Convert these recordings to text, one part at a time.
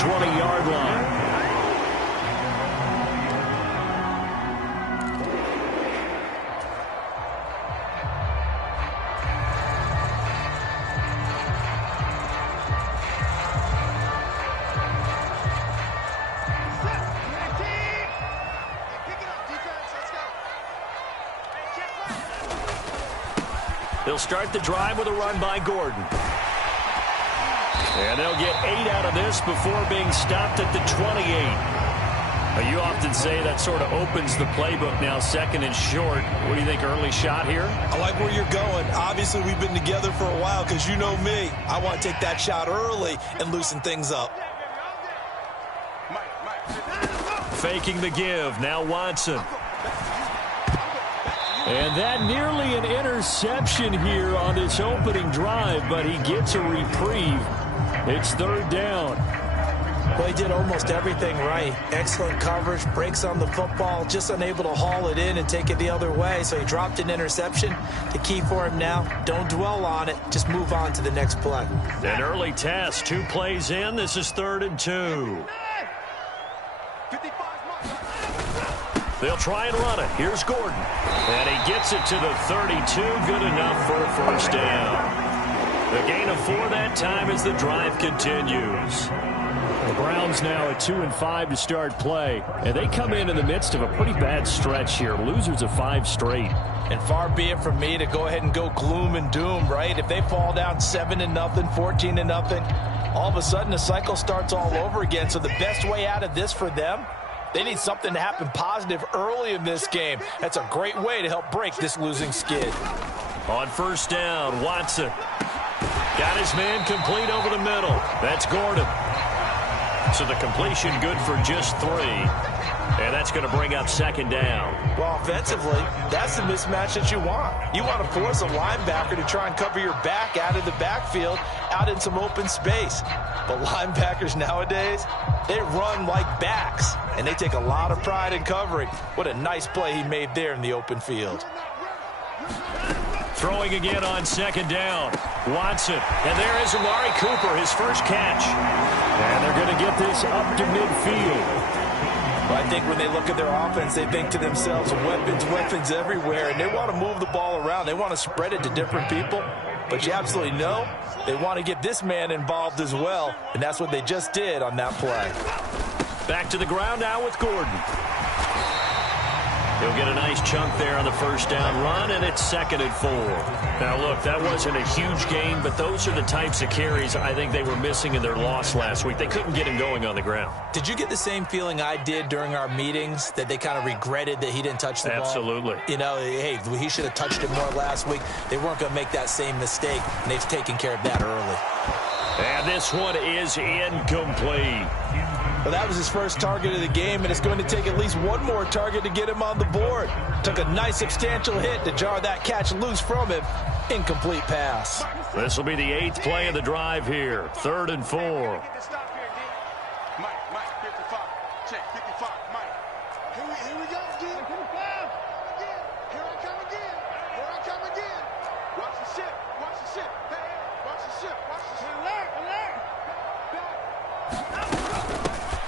20-yard line. They'll start the drive with a run by Gordon. And they'll get 8 out of this before being stopped at the 28. Now, you often say that sort of opens the playbook now, second and short. What do you think, early shot here? I like where you're going. Obviously, we've been together for a while because you know me. I want to take that shot early and loosen things up. Faking the give. Now Watson. And that nearly an interception here on this opening drive, but he gets a reprieve. It's third down. Well, he did almost everything right. Excellent coverage, breaks on the football, just unable to haul it in and take it the other way. So he dropped an interception. The key for him now, don't dwell on it. Just move on to the next play. An early test, 2 plays in. This is 3rd and 2. They'll try and run it. Here's Gordon. And he gets it to the 32. Good enough for a first down. The gain of 4 that time as the drive continues. The Browns now at 2-5 to start play. And they come in the midst of a pretty bad stretch here. Losers of 5 straight. And far be it from me to go ahead and go gloom and doom, right? If they fall down 7-0, 14-0, all of a sudden the cycle starts all over again. So the best way out of this for them, they need something to happen positive early in this game. That's a great way to help break this losing skid. On first down, Watson. Got his man complete over the middle. That's Gordon. So the completion good for just 3. And that's going to bring up 2nd down. Well, offensively, that's the mismatch that you want. You want to force a linebacker to try and cover your back out of the backfield, out in some open space. But linebackers nowadays, they run like backs, and they take a lot of pride in covering. What a nice play he made there in the open field. Throwing again on 2nd down. Watson. And there is Amari Cooper, his first catch. And they're going to get this up to midfield. Well, I think when they look at their offense, they think to themselves, weapons everywhere, and they want to move the ball around. They want to spread it to different people. But you absolutely know they want to get this man involved as well, and that's what they just did on that play. Back to the ground now with Gordon. He'll get a nice chunk there on the first down run, and it's 2nd and 4. Now, look, that wasn't a huge gain, but those are the types of carries I think they were missing in their loss last week. They couldn't get him going on the ground. Did you get the same feeling I did during our meetings, that they kind of regretted that he didn't touch the ball? Absolutely. You know, hey, he should have touched it more last week. They weren't going to make that same mistake, and they've taken care of that early. And this one is incomplete. Well, that was his first target of the game, and it's going to take at least one more target to get him on the board. Took a nice substantial hit to jar that catch loose from him. Incomplete pass. This will be the 8th play of the drive here. 3rd and 4.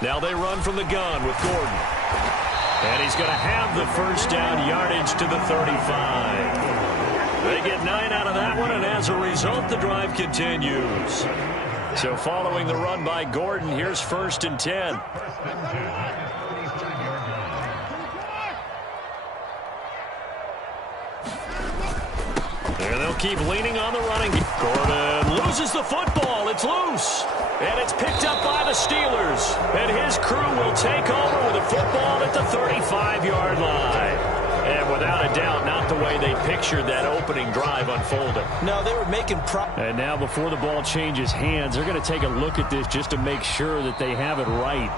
Now they run from the gun with Gordon. And he's going to have the first down, yardage to the 35. They get 9 out of that one, and as a result, the drive continues. So following the run by Gordon, here's 1st and 10. And they'll keep leaning on the running. Gordon loses the football. It's loose. And it's picked up by the Steelers. And his crew will take over with a football at the 35-yard line. And without a doubt, not the way they pictured that opening drive unfolding. No, they were making And now before the ball changes hands, they're going to take a look at this just to make sure that they have it right.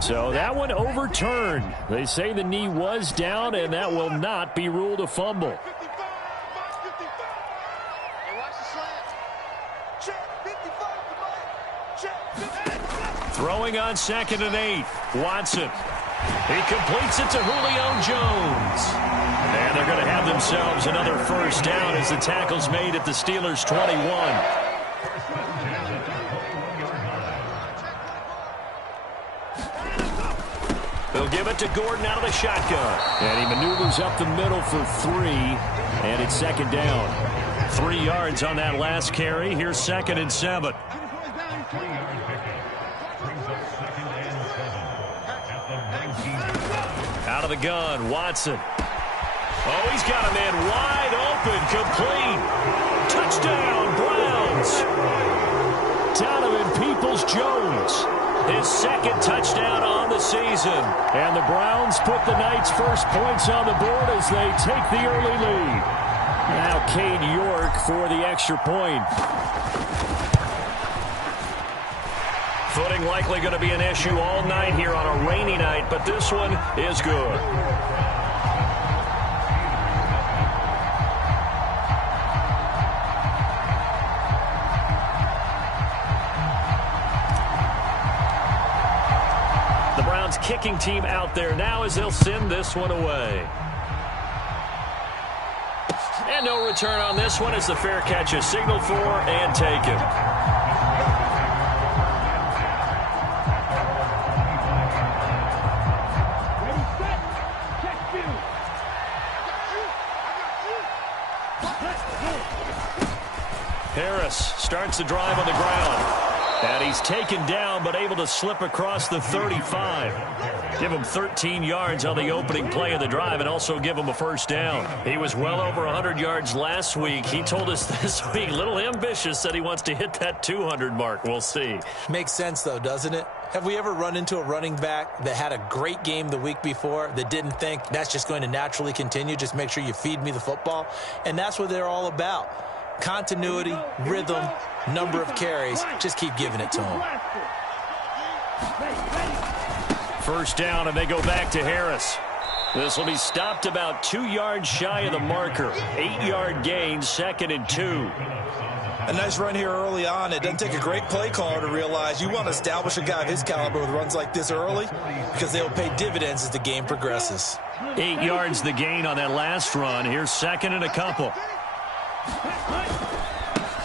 So that one overturned. They say the knee was down, and that will not be ruled a fumble. Throwing on 2nd and 8. Watson. He completes it to Julio Jones. And they're going to have themselves another first down as the tackle's made at the Steelers' 21. They'll give it to Gordon out of the shotgun. And he maneuvers up the middle for 3. And it's second down. 3 yards on that last carry. Here's 2nd and 7. Out of the gun, Watson. Oh, he's got a man wide open, complete. Touchdown, Browns. Donovan Peoples-Jones, his 2nd touchdown on the season. And the Browns put the Knights' first points on the board as they take the early lead. Now Cade York for the extra point. Footing likely going to be an issue all night here on a rainy night, but this one is good. The Browns kicking team out there now as they'll send this one away. And no return on this one as the fair catch is signaled for and taken. Harris starts the drive on the ground. And he's taken down but able to slip across the 35. Give him 13 yards on the opening play of the drive and also give him a first down. He was well over 100 yards last week. He told us this week, a little ambitious, said he wants to hit that 200 mark. We'll see. Makes sense, though, doesn't it? Have we ever run into a running back that had a great game the week before that didn't think that's just going to naturally continue? Just make sure you feed me the football. And that's what they're all about. Continuity, rhythm, number of carries. Just keep giving it to him. First down, and they go back to Harris. This will be stopped about 2 yards shy of the marker. 8-yard gain, 2nd and 2. A nice run here early on. It doesn't take a great play caller to realize you want to establish a guy of his caliber with runs like this early because they will pay dividends as the game progresses. 8 yards the gain on that last run. Here's 2nd and a couple.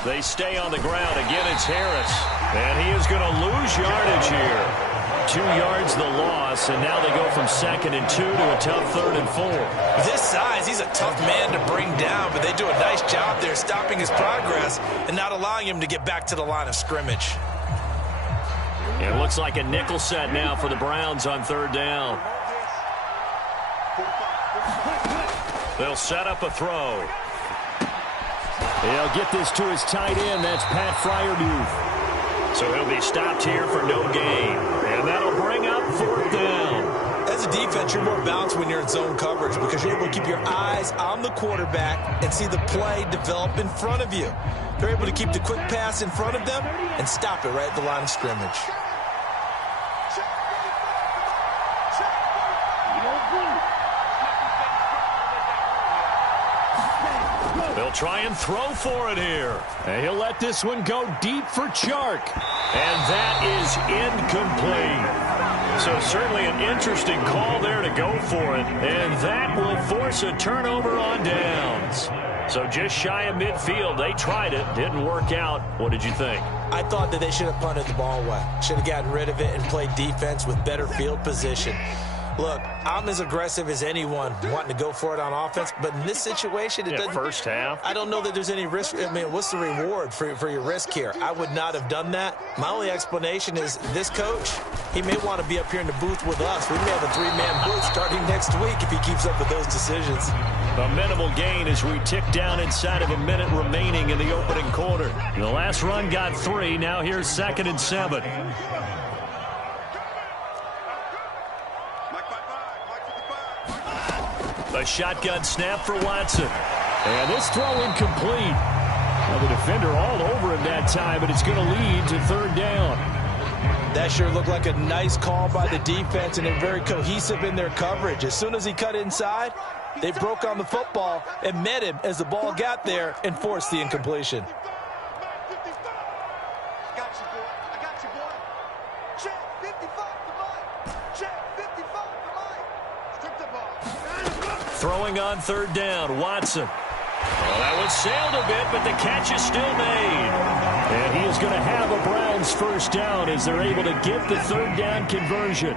They stay on the ground. Again, it's Harris. And he is going to lose yardage here. 2 yards the loss, and now they go from 2nd and 2 to a tough 3rd and 4. With his size, he's a tough man to bring down, but they do a nice job there stopping his progress and not allowing him to get back to the line of scrimmage. It looks like a nickel set now for the Browns on 3rd down. They'll set up a throw. He'll get this to his tight end. That's Pat Fryermuth. So he'll be stopped here for no gain. And that'll bring up 4th down. As a defense, you're more balanced when you're in zone coverage because you're able to keep your eyes on the quarterback and see the play develop in front of you. They're able to keep the quick pass in front of them and stop it right at the line of scrimmage. They'll try and throw for it here. And he'll let this one go deep for Chark. And that is incomplete. So certainly an interesting call there to go for it. And that will force a turnover on downs. So just shy of midfield. They tried it. Didn't work out. What did you think? I thought that they should have punted the ball away. Should have gotten rid of it and played defense with better field position. Look, I'm as aggressive as anyone wanting to go for it on offense, but in this situation, it doesn't. First half. I don't know that there's any risk. I mean, what's the reward for your risk here? I would not have done that. My only explanation is this coach, he may want to be up here in the booth with us. We may have a 3-man booth starting next week if he keeps up with those decisions. A minimal gain as we tick down inside of a minute remaining in the opening quarter. The last run got 3. Now here's 2nd and 7. A shotgun snap for Watson. And this throw incomplete. Well, the defender all over him that time, but it's going to lead to 3rd down. That sure looked like a nice call by the defense, and they're very cohesive in their coverage. As soon as he cut inside, they broke on the football and met him as the ball got there and forced the incompletion. I got you, boy. Check 55 to Mike. Check. Throwing on third down, Watson. Well, that one sailed a bit, but the catch is still made. And he is going to have a Browns first down as they're able to get the third down conversion.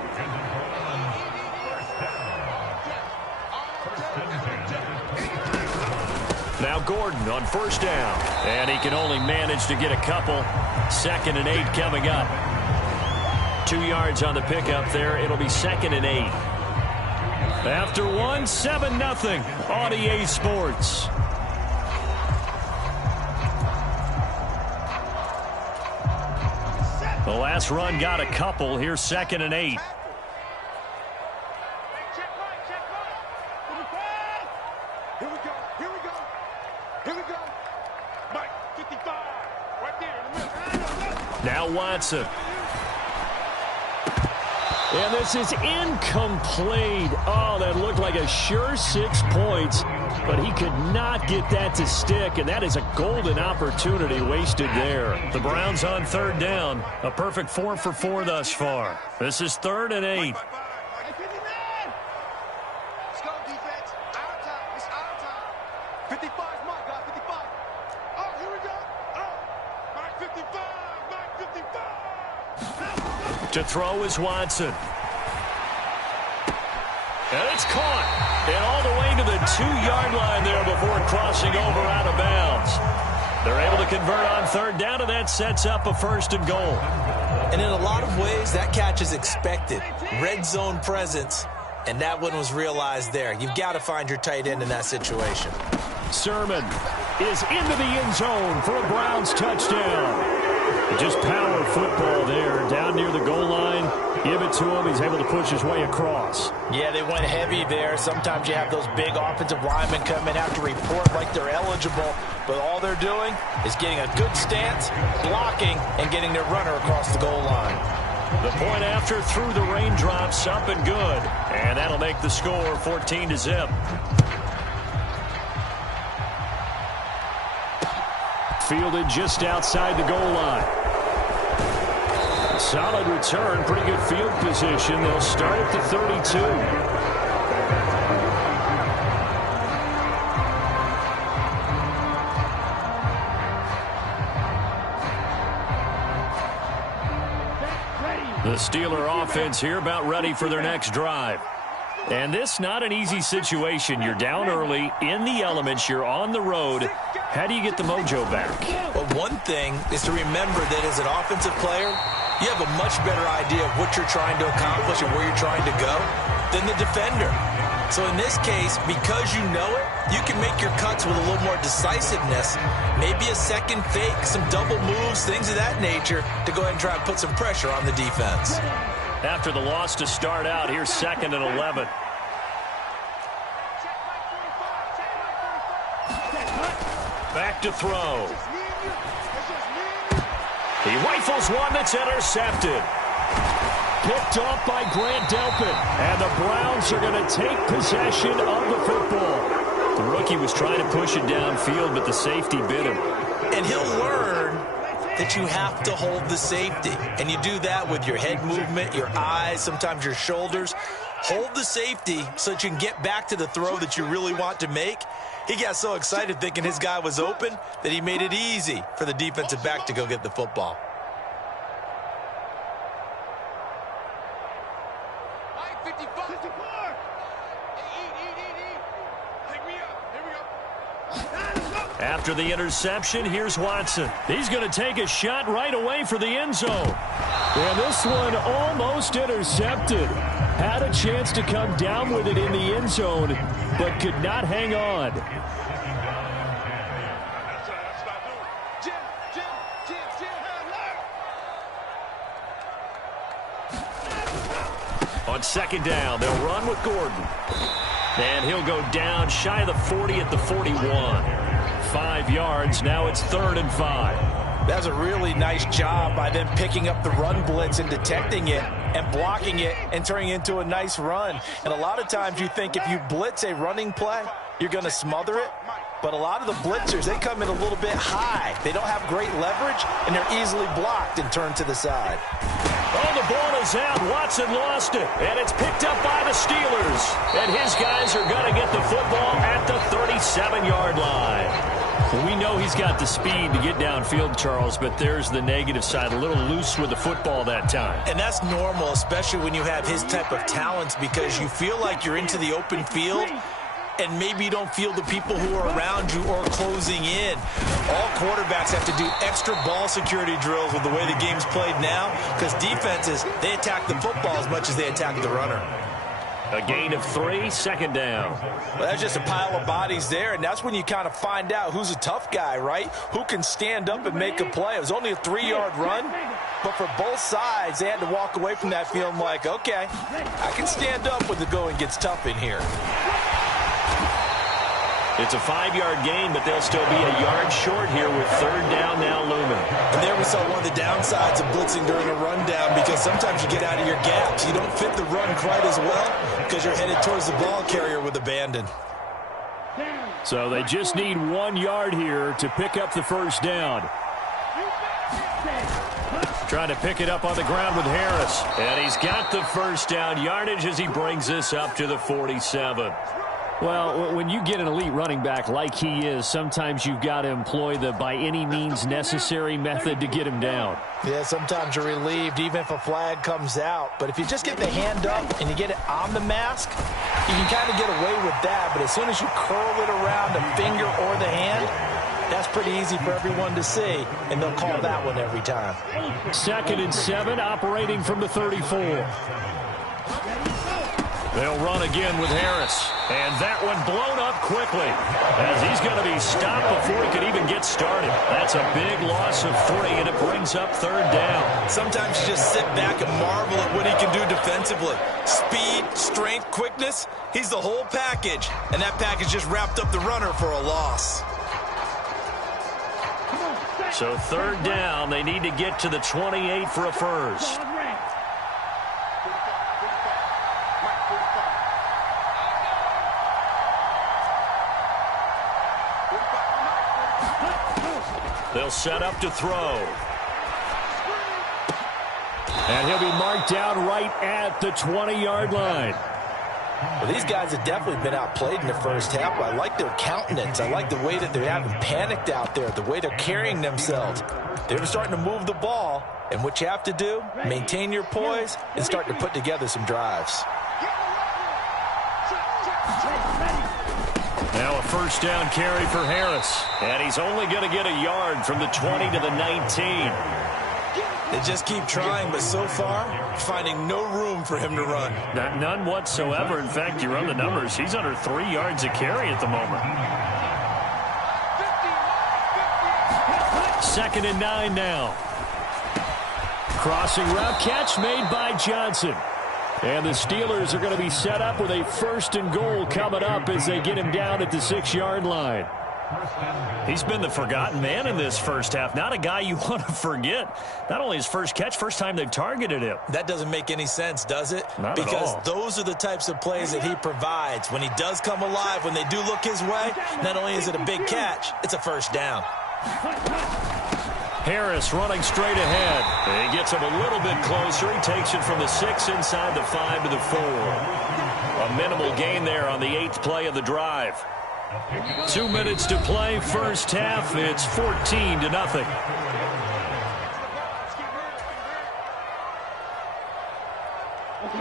Now Gordon on first down. And he can only manage to get a couple. 2nd and 8 coming up. 2 yards on the pickup there. It'll be 2nd and 8. After 1, 7-0 on EA Sports. The last run got a couple. Here's 2nd and 8. Now Watson. And this is incomplete. Oh, that looked like a sure 6 points, but he could not get that to stick, and that is a golden opportunity wasted there. The Browns on third down. A perfect 4 for 4 thus far. This is 3rd and 8. Let's go, defense. Our time. It's our time. 55 is my guy. 55. Oh, here we go. Oh, Mike 55. Mike 55. To throw is Watson. And it's caught. And all the way to the 2-yard line there before crossing over out of bounds. They're able to convert on third down, and that sets up a 1st and goal. And in a lot of ways, that catch is expected. Red zone presence, and that one was realized there. You've got to find your tight end in that situation. Sermon is into the end zone for a Browns touchdown. Just power football there, down near the goal line. Give it to him. He's able to push his way across. Yeah, they went heavy there. Sometimes you have those big offensive linemen come in, have to report like they're eligible, but all they're doing is getting a good stance, blocking, and getting their runner across the goal line. The point after through the raindrops, up and good. And that'll make the score 14-0. Fielded just outside the goal line. Solid return, pretty good field position. They'll start at the 32. The Steeler offense here about ready for their next drive. And this not an easy situation. You're down early, in the elements, you're on the road. How do you get the mojo back? Well, one thing is to remember that as an offensive player, you have a much better idea of what you're trying to accomplish and where you're trying to go than the defender. So in this case, because you know it, you can make your cuts with a little more decisiveness, maybe a second fake, some double moves, things of that nature, to go ahead and try and put some pressure on the defense. After the loss to start out, here's 2nd and 11. Back to throw. He rifles one that's intercepted. Picked off by Grant Delpit. And the Browns are going to take possession of the football. The rookie was trying to push it downfield, but the safety bit him. And he'll learn that you have to hold the safety. And you do that with your head movement, your eyes, sometimes your shoulders. Hold the safety so that you can get back to the throw that you really want to make. He got so excited thinking his guy was open that he made it easy for the defensive back to go get the football. After the interception, here's Watson. He's going to take a shot right away for the end zone. And this one almost intercepted. Had a chance to come down with it in the end zone, but could not hang on. On 2nd down, they'll run with Gordon. And he'll go down shy of the 40 at the 41. 5 yards. Now it's 3rd and 5. That's a really nice job by them picking up the run blitz and detecting it and blocking it and turning it into a nice run. And a lot of times you think if you blitz a running play, you're going to smother it. But a lot of the blitzers, they come in a little bit high. They don't have great leverage, and they're easily blocked and turned to the side. Oh, the ball is out. Watson lost it, and it's picked up by the Steelers. And his guys are going to get the football. 7-yard line. Well, we know he's got the speed to get downfield, Charles, but there's the negative side, a little loose with the football that time. And that's normal, especially when you have his type of talents, because you feel like you're into the open field and maybe you don't feel the people who are around you or closing in. All quarterbacks have to do extra ball security drills with the way the game's played now, because defenses, they attack the football as much as they attack the runner. A gain of 3, 2nd down. Well, that's just a pile of bodies there, and that's when you kind of find out who's a tough guy, right? Who can stand up and make a play. It was only a 3-yard run, but for both sides, they had to walk away from that feeling like, okay, I can stand up when the going gets tough in here. It's a 5-yard gain, but they'll still be a yard short here with 3rd down now looming. And there we saw one of the downsides of blitzing during a rundown, because sometimes you get out of your gaps. You don't fit the run quite as well because you're headed towards the ball carrier with abandon. So they just need 1 yard here to pick up the 1st down. Trying to pick it up on the ground with Harris. And he's got the 1st down yardage as he brings this up to the 47. Well, when you get an elite running back like he is, sometimes you've got to employ the by any means necessary method to get him down. Yeah, sometimes you're relieved even if a flag comes out. But if you just get the hand up and you get it on the mask, you can kind of get away with that. But as soon as you curl it around the finger or the hand, that's pretty easy for everyone to see, and they'll call that one every time. 2nd and 7, operating from the 34. They'll run again with Harris. And that one blown up quickly as he's going to be stopped before he could even get started. That's a big loss of 3, and it brings up 3rd down. Sometimes you just sit back and marvel at what he can do defensively. Speed, strength, quickness, he's the whole package. And that package just wrapped up the runner for a loss. So 3rd down, they need to get to the 28 for a first. They'll set up to throw. And he'll be marked down right at the 20-yard line. Well, these guys have definitely been outplayed in the first half. I like their countenance. I like the way that they haven't panicked out there, the way they're carrying themselves. They're starting to move the ball, and what you have to do, maintain your poise and start to put together some drives. Now a 1st down carry for Harris. And he's only going to get a yard from the 20 to the 19. They just keep trying, but so far, finding no room for him to run. None whatsoever. In fact, you run the numbers. He's under 3 yards a carry at the moment. 2nd and 9 now. Crossing route catch made by Johnson. And the Steelers are going to be set up with a 1st and goal coming up as they get him down at the 6-yard line. He's been the forgotten man in this first half. Not a guy you want to forget. Not only his first catch, first time they've targeted him. That doesn't make any sense, does it? Not because at all. Those are the types of plays that he provides. When he does come alive, when they do look his way, not only is it a big catch, it's a 1st down. Harris running straight ahead. He gets him a little bit closer. He takes it from the 6 inside the 5 to the 4. A minimal gain there on the 8th play of the drive. 2 minutes to play, first half. It's 14-0.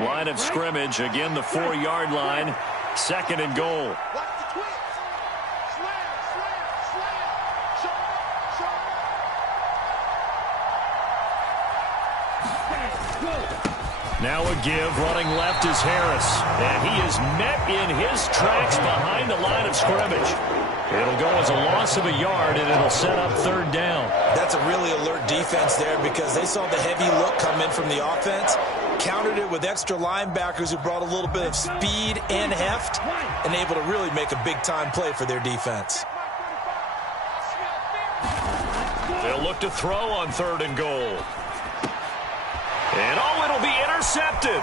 Line of scrimmage, again the 4-yard line. 2nd and goal. Now a give, running left is Harris. And he is met in his tracks behind the line of scrimmage. It'll go as a loss of a yard, and it'll set up 3rd down. That's a really alert defense there because they saw the heavy look come in from the offense, countered it with extra linebackers who brought a little bit of speed and heft, and able to really make a big-time play for their defense. They'll look to throw on 3rd and goal. And it'll be intercepted.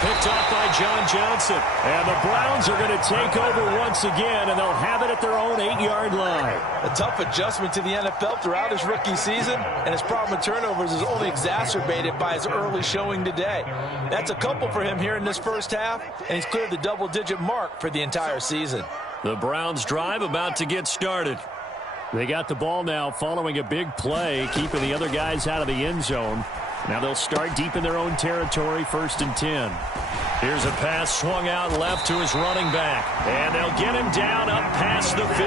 Picked off by John Johnson. And the Browns are going to take over once again, and they'll have it at their own 8-yard line. A tough adjustment to the NFL throughout his rookie season, and his problem with turnovers is only exacerbated by his early showing today. That's a couple for him here in this first half, and he's cleared the double-digit mark for the entire season. The Browns drive about to get started. They got the ball now following a big play, keeping the other guys out of the end zone. Now they'll start deep in their own territory, 1st and 10. Here's a pass swung out left to his running back. And they'll get him down up past the 15.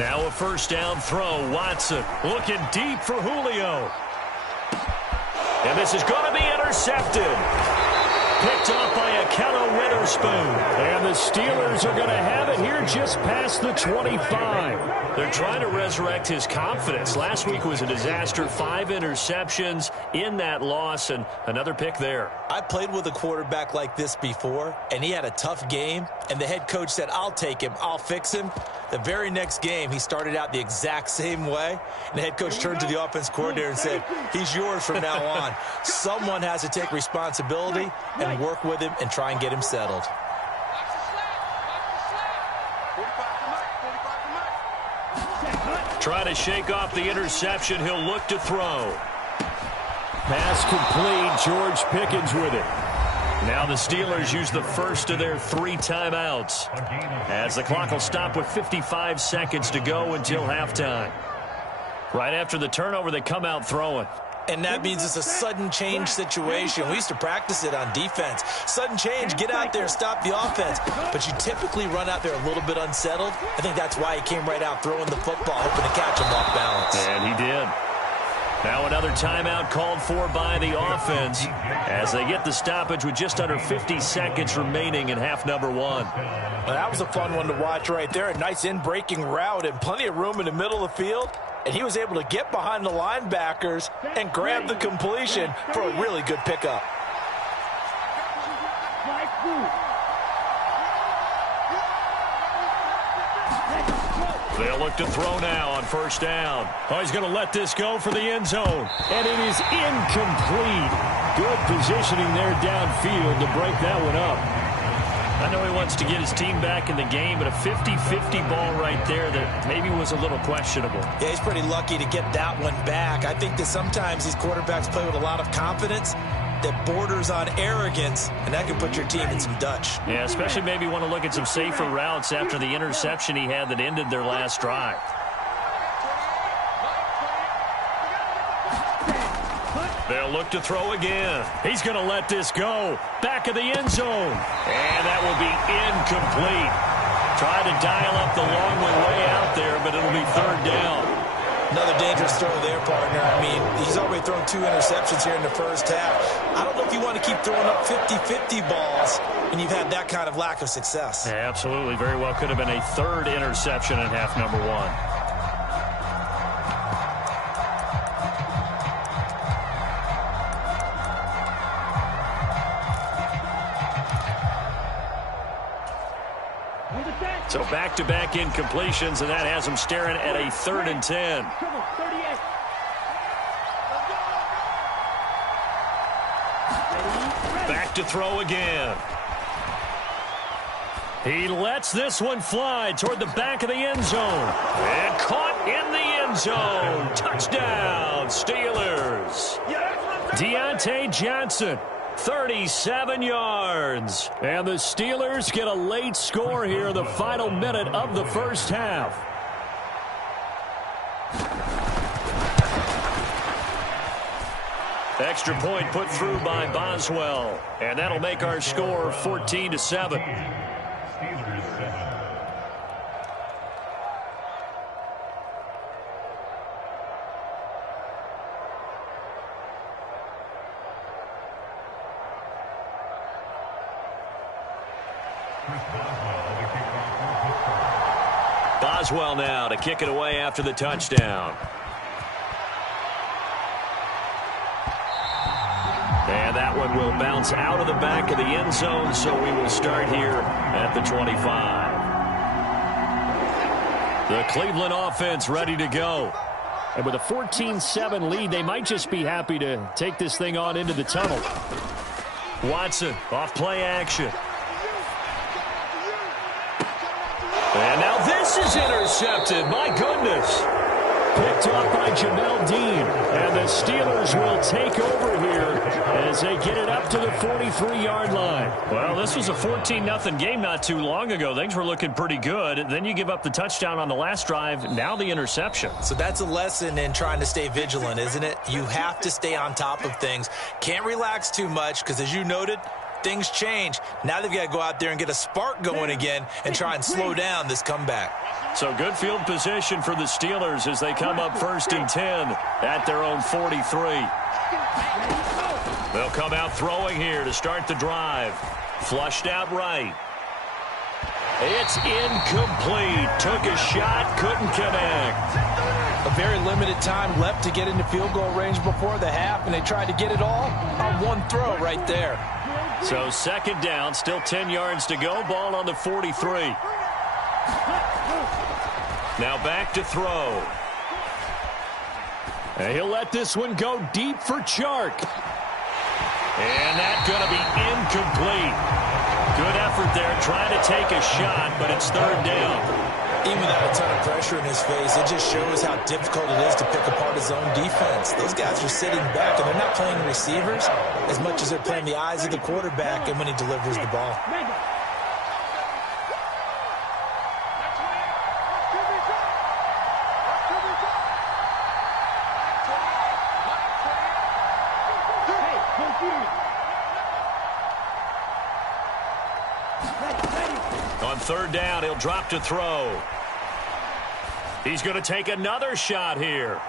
Now a 1st down throw. Watson looking deep for Julio. And this is going to be intercepted. Picked off by Akello Witherspoon. And the Steelers are going to have it here just past the 25. They're trying to resurrect his confidence. Last week was a disaster. 5 interceptions in that loss, and another pick there. I played with a quarterback like this before, and he had a tough game, and the head coach said, I'll take him, I'll fix him. The very next game, he started out the exact same way, and the head coach turned to the offense coordinator and said, he's yours from now on. Someone has to take responsibility and work with him and try and get him settled. Try to shake off the interception. He'll look to throw. Pass complete. George Pickens with it. Now the Steelers use the first of their 3 timeouts, as the clock will stop with 55 seconds to go until halftime. Right after the turnover, they come out throwing. And that means it's a sudden change situation. We used to practice it on defense. Sudden change, get out there, stop the offense. But you typically run out there a little bit unsettled. I think that's why he came right out throwing the football, hoping to catch him off balance. And he did. Now another timeout called for by the offense as they get the stoppage with just under 50 seconds remaining in half number 1. Well, that was a fun one to watch right there. A nice in-breaking route and plenty of room in the middle of the field. And he was able to get behind the linebackers and grab the completion for a really good pickup. They'll look to throw now on 1st down. Oh, he's going to let this go for the end zone. And it is incomplete. Good positioning there downfield to break that one up. I know he wants to get his team back in the game, but a 50-50 ball right there that maybe was a little questionable. Yeah, he's pretty lucky to get that one back. I think that sometimes these quarterbacks play with a lot of confidence that borders on arrogance, and that can put your team in some Dutch. Yeah, especially maybe want to look at some safer routes after the interception he had that ended their last drive. They'll look to throw again. He's going to let this go. Back of the end zone. And that will be incomplete. Try to dial up the long way out there, but it'll be 3rd down. Another dangerous throw there, partner. I mean, he's already thrown 2 interceptions here in the first half. I don't know if you want to keep throwing up 50-50 balls when you've had that kind of lack of success. Yeah, absolutely. Very well could have been a 3rd interception in half number 1. So back-to-back incompletions, and that has them staring at a 3rd and 10. Back to throw again. He lets this one fly toward the back of the end zone. And caught in the end zone. Touchdown, Steelers. Deontay Johnson. 37 yards. And the Steelers get a late score here in the final minute of the first half. Extra point put through by Boswell. And that'll make our score 14-7. Boswell now to kick it away after the touchdown. And that one will bounce out of the back of the end zone, so we will start here at the 25. The Cleveland offense ready to go. And with a 14-7 lead, they might just be happy to take this thing on into the tunnel. Watson off play action. And now this is intercepted. My goodness. Picked off by Jamel Dean. And the Steelers will take over here as they get it up to the 43-yard line. Well, this was a 14-0 game not too long ago. Things were looking pretty good. Then you give up the touchdown on the last drive. Now the interception. So that's a lesson in trying to stay vigilant, isn't it? You have to stay on top of things. Can't relax too much because, as you noted, things change. Now they've got to go out there and get a spark going again and try and slow down this comeback. So good field position for the Steelers as they come up 1st and 10 at their own 43. They'll come out throwing here to start the drive. Flushed out right. It's incomplete. Took a shot, couldn't connect. A very limited time left to get into field goal range before the half, and they tried to get it all on one throw right there. So 2nd down, still 10 yards to go. Ball on the 43. Now back to throw. And he'll let this one go deep for Chark. And that's going to be incomplete. Good effort there trying to take a shot, but it's 3rd down. Even without a ton of pressure in his face, it just shows how difficult it is to pick apart his own defense. Those guys are sitting back, and they're not playing receivers as much as they're playing the eyes of the quarterback and when he delivers the ball. On 3rd down, he'll drop to throw. He's going to take another shot here.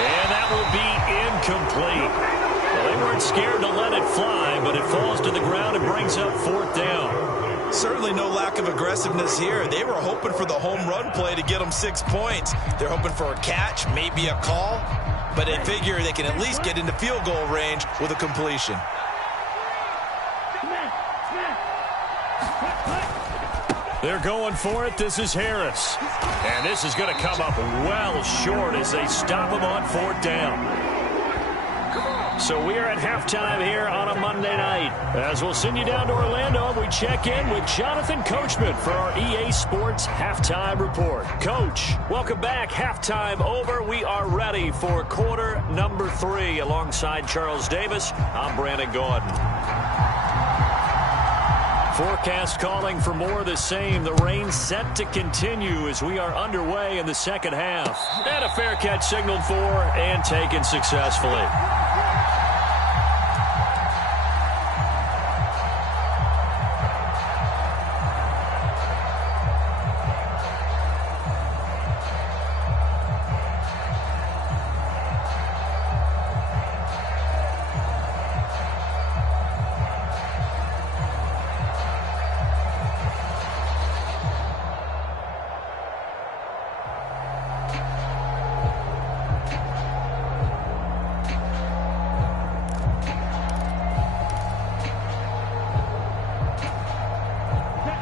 And that will be incomplete. Well, they weren't scared to let it fly, but it falls to the ground and brings up 4th down. Certainly no lack of aggressiveness here. They were hoping for the home run play to get them 6 points. They're hoping for a catch, maybe a call, but they figure they can at least get into field goal range with a completion. They're going for it. This is Harris. And this is going to come up well short as they stop him on 4th down. So we are at halftime here on a Monday night. As we'll send you down to Orlando, we check in with Jonathan Coachman for our EA Sports Halftime Report. Coach, welcome back. Halftime over. We are ready for quarter number 3. Alongside Charles Davis, I'm Brandon Gordon. Forecast calling for more of the same. The rain set to continue as we are underway in the 2nd half. And a fair catch signaled for and taken successfully.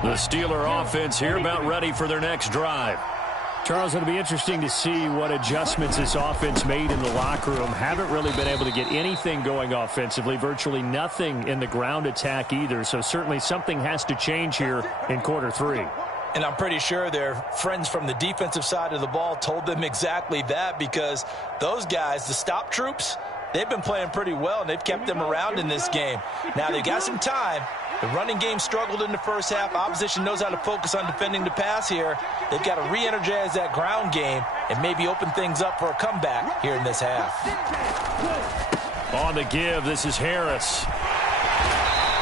The Steeler offense here about ready for their next drive. Charles, it'll be interesting to see what adjustments this offense made in the locker room. Haven't really been able to get anything going offensively, virtually nothing in the ground attack either. So certainly something has to change here in quarter 3. And I'm pretty sure their friends from the defensive side of the ball told them exactly that, because those guys, the stop troops, they've been playing pretty well, and they've kept them around in this game. Now they've got some time. The running game struggled in the first half. Opposition knows how to focus on defending the pass here. They've got to re-energize that ground game and maybe open things up for a comeback here in this half. On the give, this is Harris.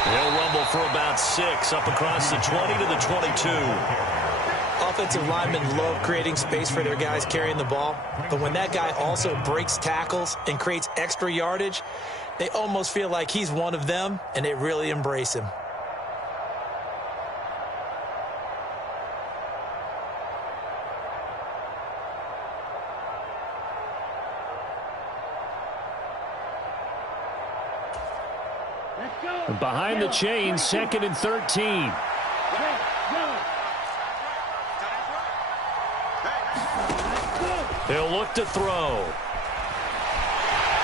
He'll rumble for about 6 up across the 20 to the 22. Offensive linemen love creating space for their guys carrying the ball, but when that guy also breaks tackles and creates extra yardage, they almost feel like he's one of them, and they really embrace him. Behind the chain, 2nd and 13. He'll look to throw.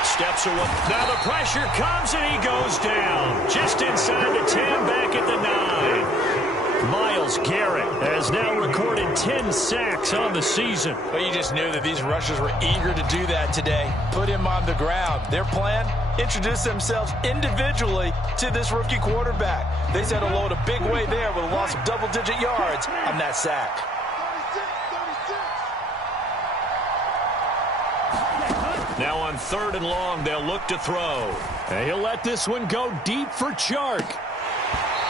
Steps away. Now the pressure comes and he goes down. Just inside the 10, back at the 9. Myles Garrett has now recorded 10 sacks on the season. Well, you just knew that these rushers were eager to do that today. Put him on the ground. Their plan? Introduce themselves individually to this rookie quarterback. They said hello in a big way there with a loss of double-digit yards on that sack. 36. Now on 3rd and long, they'll look to throw. And he'll let this one go deep for Chark.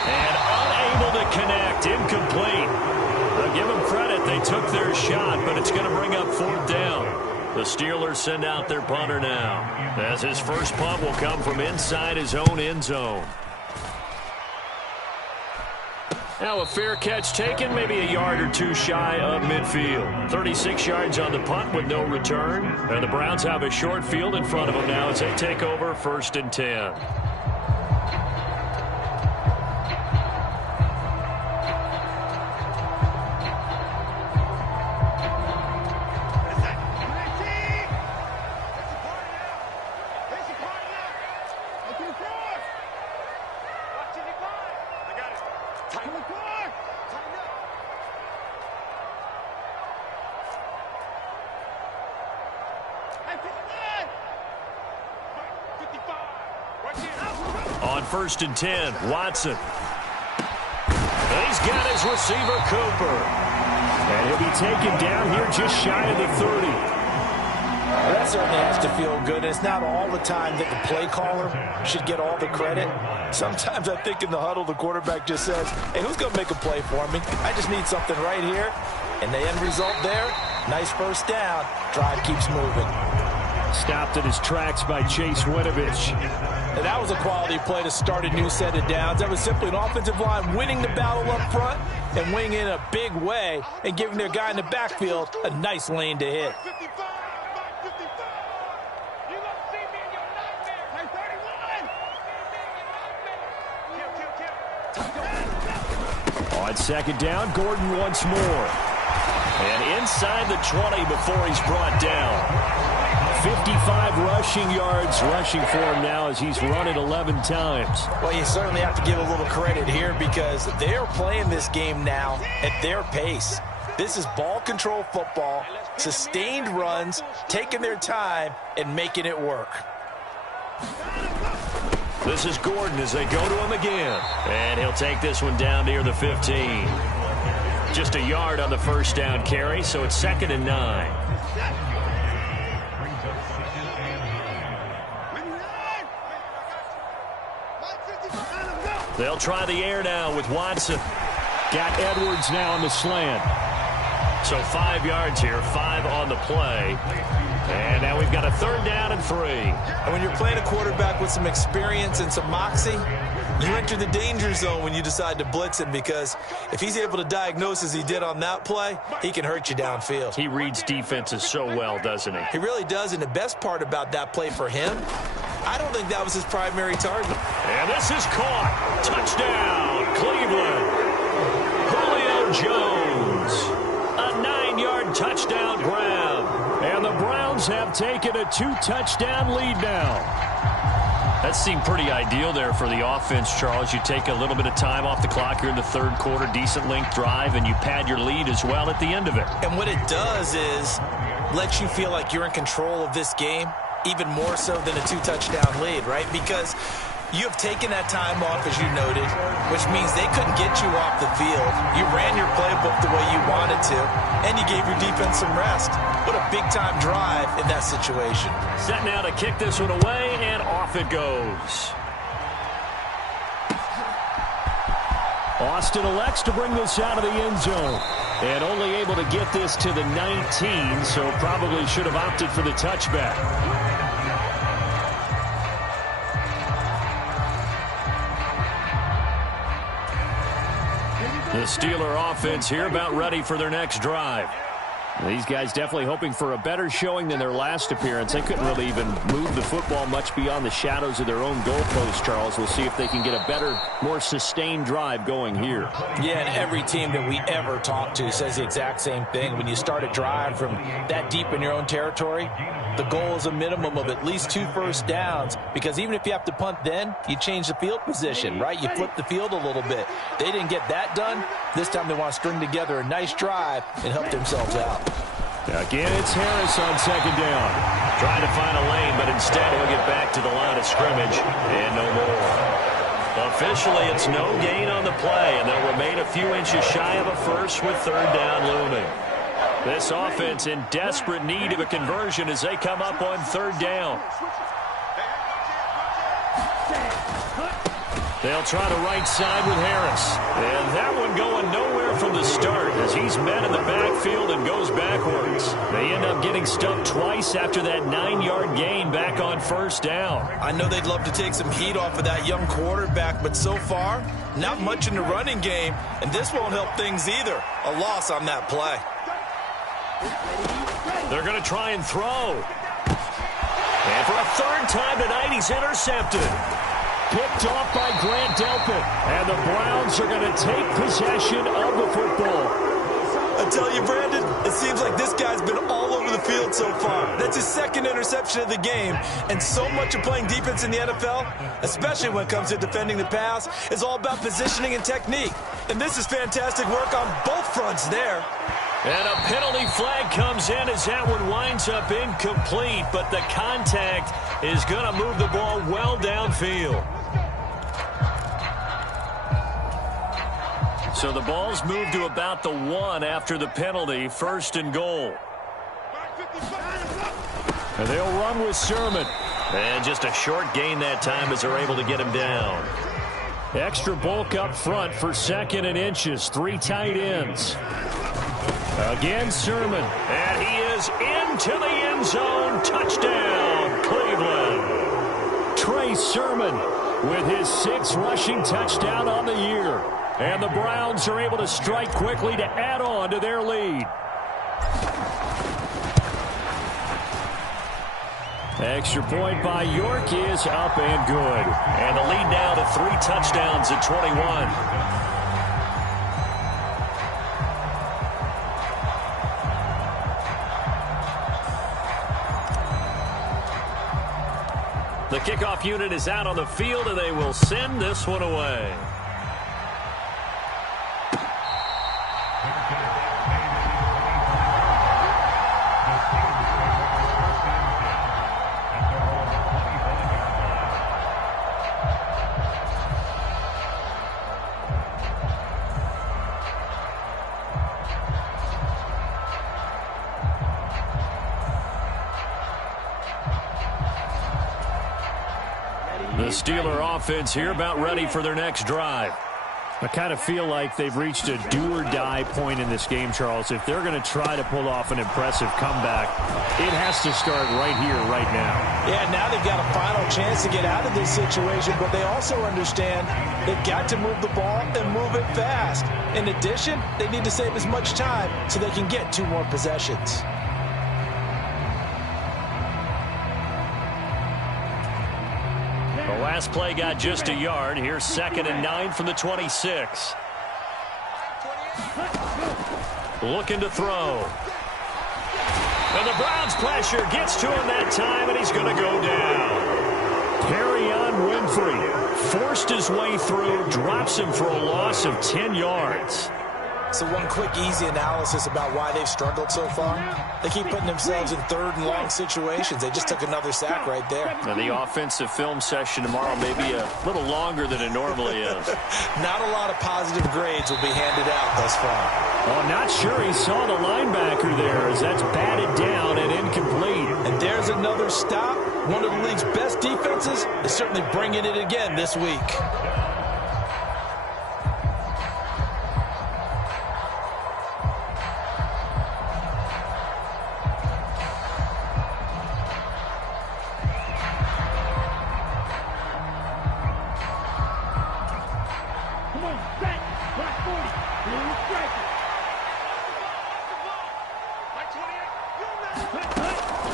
And unable to connect, incomplete. I'll give them credit, they took their shot, but it's going to bring up 4th down. The Steelers send out their punter now, as his first punt will come from inside his own end zone. Now a fair catch taken, maybe a yard or two shy of midfield. 36 yards on the punt with no return. And the Browns have a short field in front of them now as they take over 1st and 10. On 1st and 10, Watson. And he's got his receiver, Cooper. And he'll be taken down here just shy of the 30. Well, that certainly has to feel good. It's not all the time that the play caller should get all the credit. Sometimes I think in the huddle, the quarterback just says, hey, who's going to make a play for me? I just need something right here. And the end result there, nice first down. Drive keeps moving. Stopped in his tracks by Chase Winovich. And that was a quality play to start a new set of downs. That was simply an offensive line winning the battle up front and winning in a big way and giving their guy in the backfield a nice lane to hit. On 2nd down, Gordon once more. And inside the 20 before he's brought down. 55 rushing yards rushing for him now as he's run it 11 times. Well, you certainly have to give a little credit here because they're playing this game now at their pace. This is ball control football, sustained runs, taking their time and making it work. This is Gordon as they go to him again. And he'll take this one down near the 15. Just a yard on the first down carry, so it's 2nd and 9. They'll try the air now with Watson. Got Edwards now on the slant. So 5 yards here, 5 on the play. And now we've got a 3rd down and 3. And when you're playing a quarterback with some experience and some moxie, you enter the danger zone when you decide to blitz him because if he's able to diagnose as he did on that play, he can hurt you downfield. He reads defenses so well, doesn't he? He really does, and the best part about that play for him, I don't think that was his primary target. And this is caught. Touchdown, Cleveland. Julio Jones. A 9-yard touchdown grab. And the Browns have taken a 2-touchdown lead now. That seemed pretty ideal there for the offense, Charles. You take a little bit of time off the clock here in the 3rd quarter, decent length drive, and you pad your lead as well at the end of it. And what it does is lets you feel like you're in control of this game, even more so than a 2-touchdown lead, right? Because you have taken that time off, as you noted, which means they couldn't get you off the field. You ran your playbook the way you wanted to, and you gave your defense some rest. What a big-time drive in that situation. Set now to kick this one away, and off it goes. Austin elects to bring this out of the end zone. And only able to get this to the 19, so probably should have opted for the touchback. The Steeler offense here about ready for their next drive. These guys definitely hoping for a better showing than their last appearance. They couldn't really even move the football much beyond the shadows of their own goalpost, Charles. We'll see if they can get a better, more sustained drive going here. Yeah, and every team that we ever talk to says the exact same thing. When you start a drive from that deep in your own territory, the goal is a minimum of at least 2 first downs, because even if you have to punt then, you change the field position, right? You flip the field a little bit. They didn't get that done. This time they want to string together a nice drive and help themselves out. Again, it's Harris on second down. Trying to find a lane, but instead he'll get back to the line of scrimmage and no more. Officially, it's no gain on the play, and they'll remain a few inches shy of a first with third down looming. This offense in desperate need of a conversion as they come up on third down. They'll try the right side with Harris. And that one going nowhere from the start as he's met in the backfield and goes backwards. They end up getting stuck twice after that 9-yard gain back on first down. I know they'd love to take some heat off of that young quarterback, but so far, not much in the running game, and this won't help things either. A loss on that play. They're going to try and throw. And for a third time tonight, he's intercepted. Picked off by Grant Delpit. And the Browns are going to take possession of the football. I tell you, Brandon, it seems like this guy's been all over the field so far. That's his second interception of the game. And so much of playing defense in the NFL, especially when it comes to defending the pass, is all about positioning and technique. And this is fantastic work on both fronts there. And a penalty flag comes in as that one winds up incomplete, but the contact is going to move the ball well downfield. So the ball's moved to about the 1 after the penalty, first and goal. And they'll run with Sermon. And just a short gain that time as they're able to get him down. Extra bulk up front for 2nd and inches. 3 tight ends. Again, Sermon. And he is into the end zone. Touchdown, Cleveland. Trey Sermon with his 6th rushing touchdown on the year. And the Browns are able to strike quickly to add on to their lead. Extra point by York is up and good. And the lead now to 3 touchdowns at 21. The kickoff unit is out on the field, and they will send this one away. The Steeler offense here about ready for their next drive. I kind of feel like they've reached a do-or-die point in this game, Charles. If they're going to try to pull off an impressive comeback, it has to start right here, right now. Yeah, now they've got a final chance to get out of this situation, but they also understand they've got to move the ball and move it fast. In addition, they need to save as much time so they can get 2 more possessions. The last play got just a yard. Here's 2nd and 9 from the 26. Looking to throw. And the Browns pressure gets to him that time, and he's going to go down. Perrion Winfrey forced his way through, drops him for a loss of 10 yards. So one quick, easy analysis about why they've struggled so far. They keep putting themselves in 3rd and long situations. They just took another sack right there. Now the offensive film session tomorrow may be a little longer than it normally is. Not a lot of positive grades will be handed out thus far. Oh, not sure he saw the linebacker there as that's batted down and incomplete. And there's another stop. One of the league's best defenses is certainly bringing it again this week.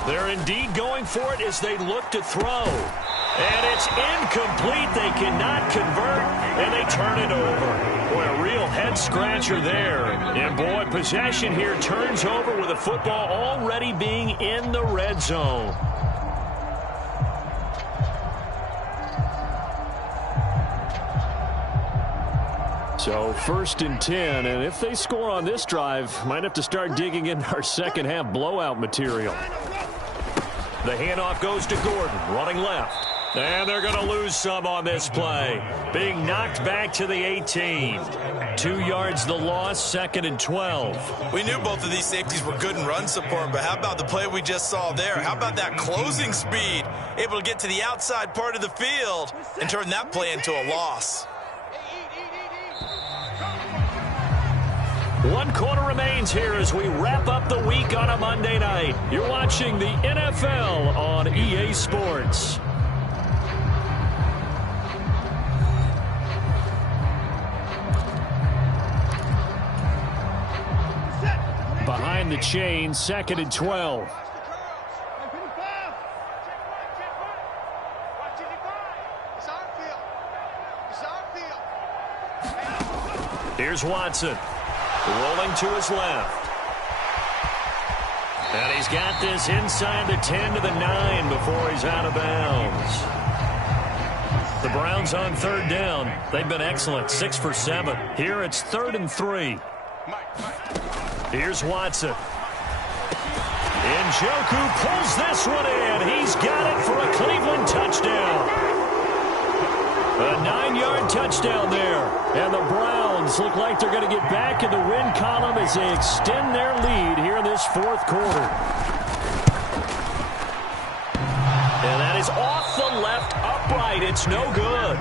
They're indeed going for it as they look to throw. And it's incomplete. They cannot convert, and they turn it over. Boy, a real head-scratcher there. And, boy, possession here turns over with the football already being in the red zone. So 1st and 10, and if they score on this drive, might have to start digging in our second-half blowout material. The handoff goes to Gordon, running left. And they're going to lose some on this play. Being knocked back to the 18. 2 yards the loss, 2nd and 12. We knew both of these safeties were good in run support, but how about the play we just saw there? How about that closing speed? Able to get to the outside part of the field and turn that play into a loss. 1 quarter remains here as we wrap up the week on a Monday night. You're watching the NFL on EA Sports. Behind the chain, 2nd and 12. Here's Watson, rolling to his left. And he's got this inside the 10 to the 9 before he's out of bounds. The Browns on 3rd down. They've been excellent, 6 for 7. Here it's 3rd and 3. Here's Watson. Njoku pulls this one in. He's got it for a Cleveland touchdown. A 9-yard touchdown there. And the Browns look like they're going to get back in the win column as they extend their lead here in this 4th quarter. And that is off the left upright. It's no good.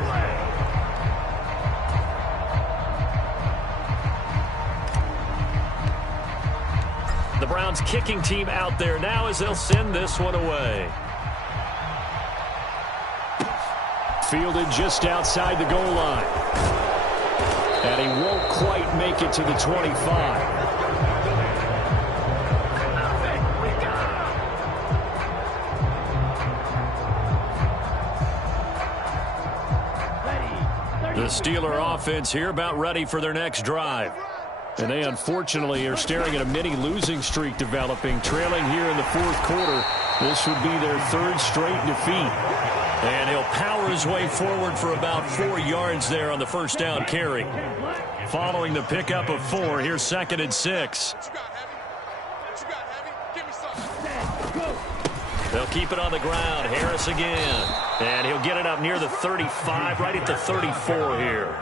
The Browns kicking team out there now as they'll send this one away. Fielded just outside the goal line. And he won't quite make it to the 25. The Steeler offense here about ready for their next drive. And they unfortunately are staring at a mini losing streak developing, trailing here in the 4th quarter. This would be their 3rd straight defeat. And he'll power his way forward for about 4 yards there on the 1st down carry. Following the pickup of 4, here's 2nd and 6. They'll keep it on the ground. Harris again. And he'll get it up near the 35, right at the 34 here.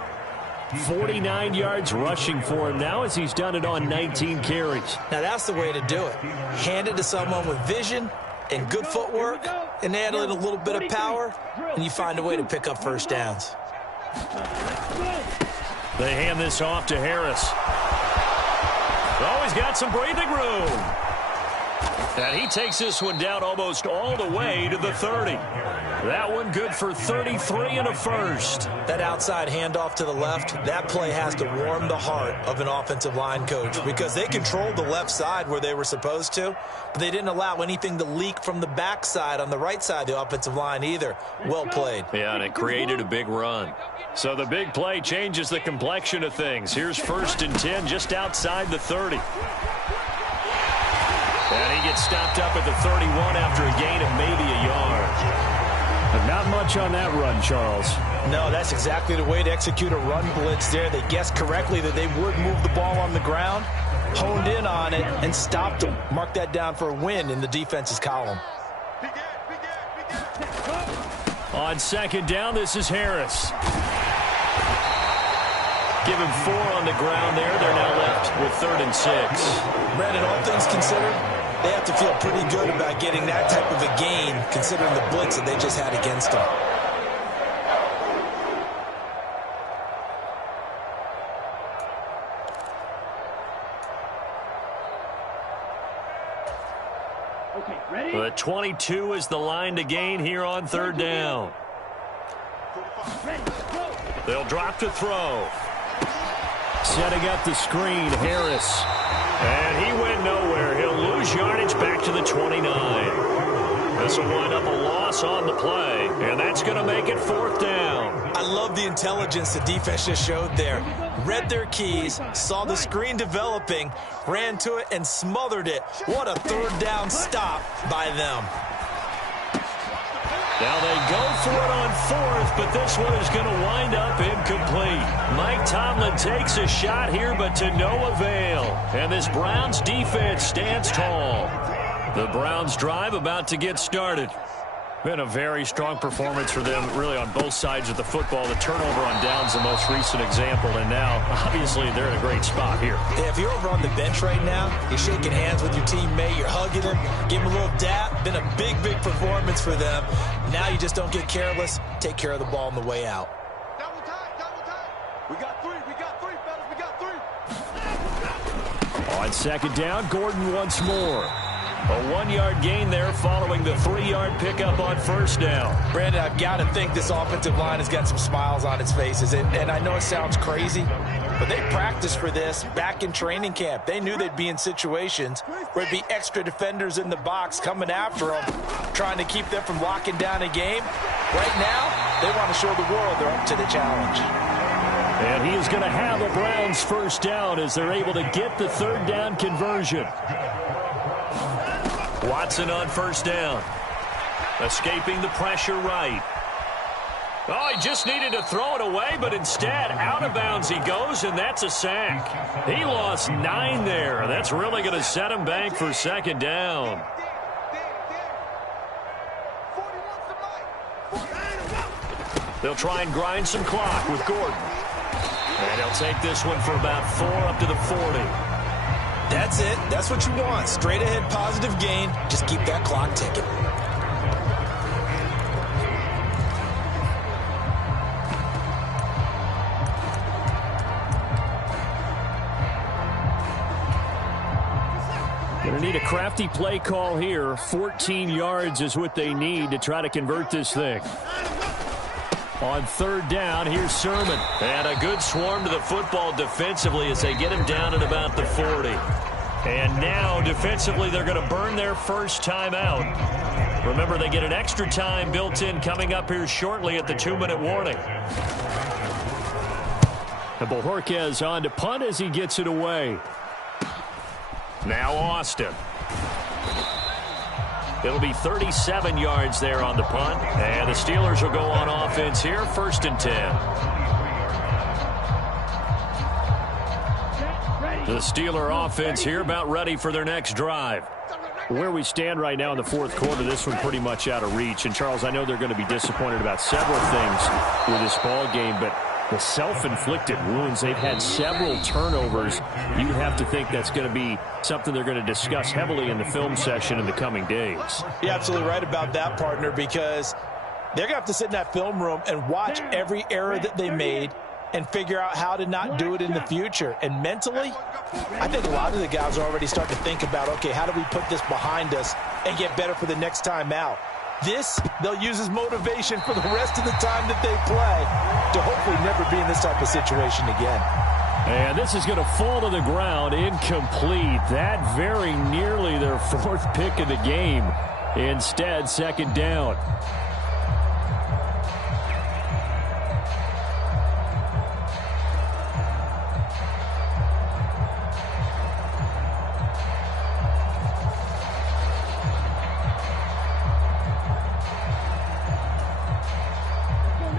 49 yards rushing for him now as he's done it on 19 carries. Now that's the way to do it. Hand it to someone with vision and good footwork, and add a little bit of power, and you find a way to pick up 1st downs. They hand this off to Harris. Oh, he's got some breathing room. And he takes this one down almost all the way to the 30. That one good for 33 and a 1st. That outside handoff to the left, that play has to warm the heart of an offensive line coach because they controlled the left side where they were supposed to, but they didn't allow anything to leak from the backside on the right side of the offensive line either. Well played. Yeah, and it created a big run. So the big play changes the complexion of things. Here's 1st and 10 just outside the 30. And he gets stopped up at the 31 after a gain of maybe a yard. But not much on that run, Charles. No, that's exactly the way to execute a run blitz there. They guessed correctly that they would move the ball on the ground, honed in on it, and stopped them. Mark that down for a win in the defense's column. On 2nd down, this is Harris. Give him 4 on the ground there. They're now left with 3rd and 6. Brandon, all things considered, they have to feel pretty good about getting that type of a gain considering the blitz that they just had against them. Okay, ready? The 22 is the line to gain here on 3rd down. They'll drop to throw. Setting up the screen, Harris. And he went nowhere. He'll lose yardage back to the 29. This will wind up a loss on the play, and that's going to make it 4th down. I love the intelligence the defense just showed there. Read their keys, saw the screen developing, ran to it, and smothered it. What a 3rd down stop by them. Now they go for it on 4th, but this one is going to wind up incomplete. Mike Tomlin takes a shot here, but to no avail. And this Browns defense stands tall. The Browns drive about to get started. Been a very strong performance for them, really, on both sides of the football. The turnover on downs, the most recent example, and now, obviously, they're in a great spot here. Yeah, if you're over on the bench right now, you're shaking hands with your teammate, you're hugging him, giving him a little dap. Been a big, big performance for them. Now you just don't get careless. Take care of the ball on the way out. Double time, double time. We got three, fellas, we got 3. On 2nd down, Gordon once more. A 1-yard gain there following the 3-yard pickup on 1st down. Brandon, I've got to think this offensive line has got some smiles on its faces. And I know it sounds crazy, but they practiced for this back in training camp. They knew they'd be in situations where there'd be extra defenders in the box coming after them, trying to keep them from locking down a game. Right now, they want to show the world they're up to the challenge. And he is going to have a Browns 1st down as they're able to get the 3rd down conversion. Watson on 1st down. Escaping the pressure right. Oh, he just needed to throw it away, but instead, out of bounds he goes, and that's a sack. He lost 9 there. That's really going to set him back for 2nd down. They'll try and grind some clock with Gordon. And he'll take this one for about 4 up to the 40. That's it. That's what you want. Straight ahead positive gain. Just keep that clock ticking. Going to need a crafty play call here. 14 yards is what they need to try to convert this thing. On 3rd down, here's Sermon. And a good swarm to the football defensively as they get him down at about the 40. And now, defensively, they're going to burn their first time out. Remember, they get an extra time built in coming up here shortly at the 2-minute warning. And Bojorquez on to punt as he gets it away. Now Austin. It'll be 37 yards there on the punt. And the Steelers will go on offense here, 1st and 10. The Steeler offense here about ready for their next drive. Where we stand right now in the 4th quarter, this one pretty much out of reach. And, Charles, I know they're going to be disappointed about several things with this ball game, but the self-inflicted wounds, they've had several turnovers. You would have to think that's going to be something they're going to discuss heavily in the film session in the coming days. You're absolutely right about that, partner, because they're going to have to sit in that film room and watch every error that they made and figure out how to not do it in the future. And mentally, I think a lot of the guys are already starting to think about, okay, how do we put this behind us and get better for the next time out? This, they'll use as motivation for the rest of the time that they play to hopefully never be in this type of situation again. And this is going to fall to the ground, incomplete. That very nearly their 4th pick of the game. Instead, 2nd down.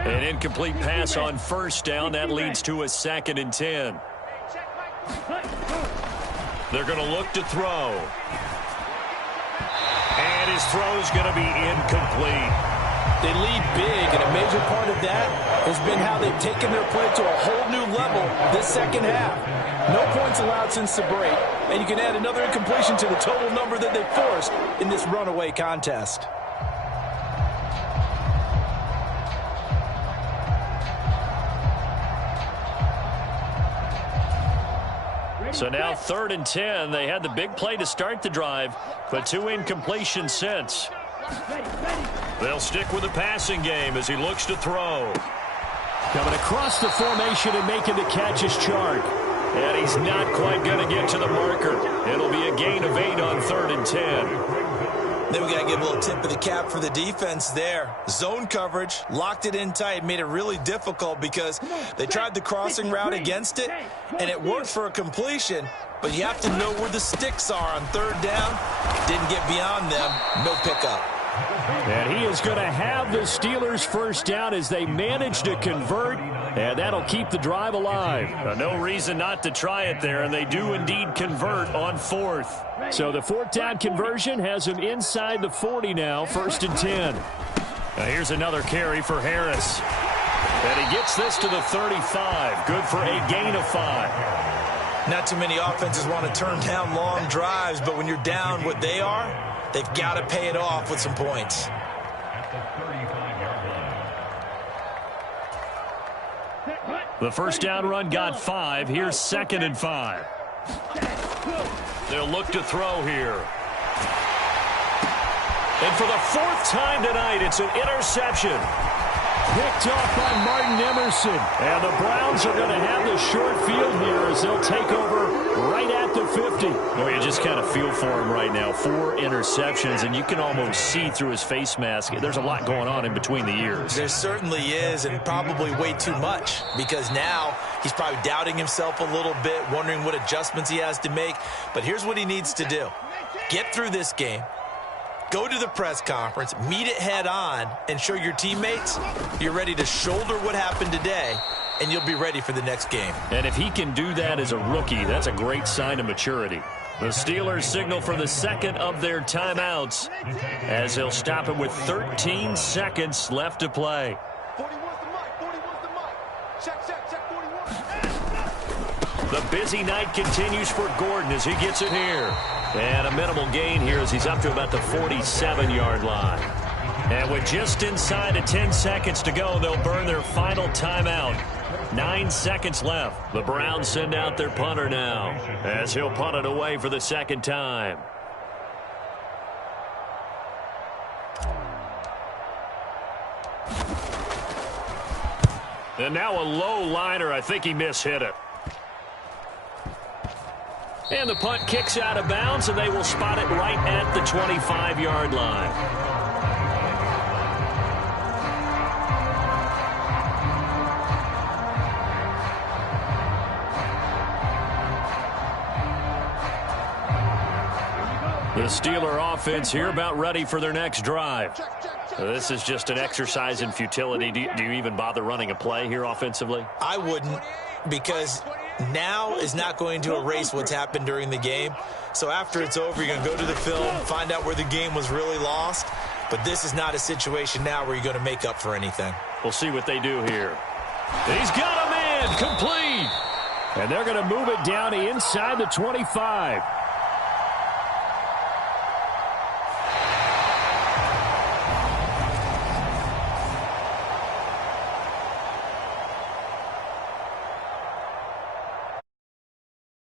An incomplete pass on 1st down. That leads to a 2nd and 10. They're going to look to throw. And his throw is going to be incomplete. They lead big, and a major part of that has been how they've taken their play to a whole new level this 2nd half. No points allowed since the break, and you can add another incompletion to the total number that they forced in this runaway contest. So now 3rd and 10. They had the big play to start the drive, but 2 incompletions since. They'll stick with the passing game as he looks to throw. Coming across the formation and making the catch is Chark. And he's not quite going to get to the marker. It'll be a gain of 8 on 3rd and 10. Then we got to give a little tip of the cap for the defense there. Zone coverage, locked it in tight, made it really difficult because they tried the crossing route against it, and it worked for a completion, but you have to know where the sticks are on third down. Didn't get beyond them, no pickup. And he is going to have the Steelers first down as they manage to convert, and that'll keep the drive alive. No reason not to try it there, and they do indeed convert on fourth. So the fourth down conversion has him inside the 40 now, 1st and 10. Now here's another carry for Harris. And he gets this to the 35. Good for a gain of 5. Not too many offenses want to turn down long drives, but when you're down what they are, they've got to pay it off with some points. The first down run got 5. Here's 2nd and 5. They'll look to throw here. And for the 4th time tonight, it's an interception. Picked off by Martin Emerson. And the Browns are going to have the short field here as they'll take over right at the 50. Well, you just kind of feel for him right now. 4 interceptions, and you can almost see through his face mask. There's a lot going on in between the ears. There certainly is, and probably way too much, because now he's probably doubting himself a little bit, wondering what adjustments he has to make. But here's what he needs to do. Get through this game. Go to the press conference, meet it head on, and show your teammates you're ready to shoulder what happened today, and you'll be ready for the next game. And if he can do that as a rookie, that's a great sign of maturity. The Steelers signal for the second of their timeouts as they'll stop it with 13 seconds left to play. 41's the mic. 41's the mic. Check 41. The busy night continues for Gordon as he gets it here. And a minimal gain here as he's up to about the 47-yard line. And with just inside of 10 seconds to go, they'll burn their final timeout. 9 seconds left. The Browns send out their punter now as he'll punt it away for the second time. And now a low liner. I think he mishit it. And the punt kicks out of bounds, and they will spot it right at the 25-yard line. The Steeler offense here about ready for their next drive. This is just an exercise in futility. Do you even bother running a play here offensively? I wouldn't, because now is not going to erase what's happened during the game. So after it's over, you're going to go to the film, find out where the game was really lost. But this is not a situation now where you're going to make up for anything. We'll see what they do here. He's got him in, complete. And they're going to move it down to inside the 25.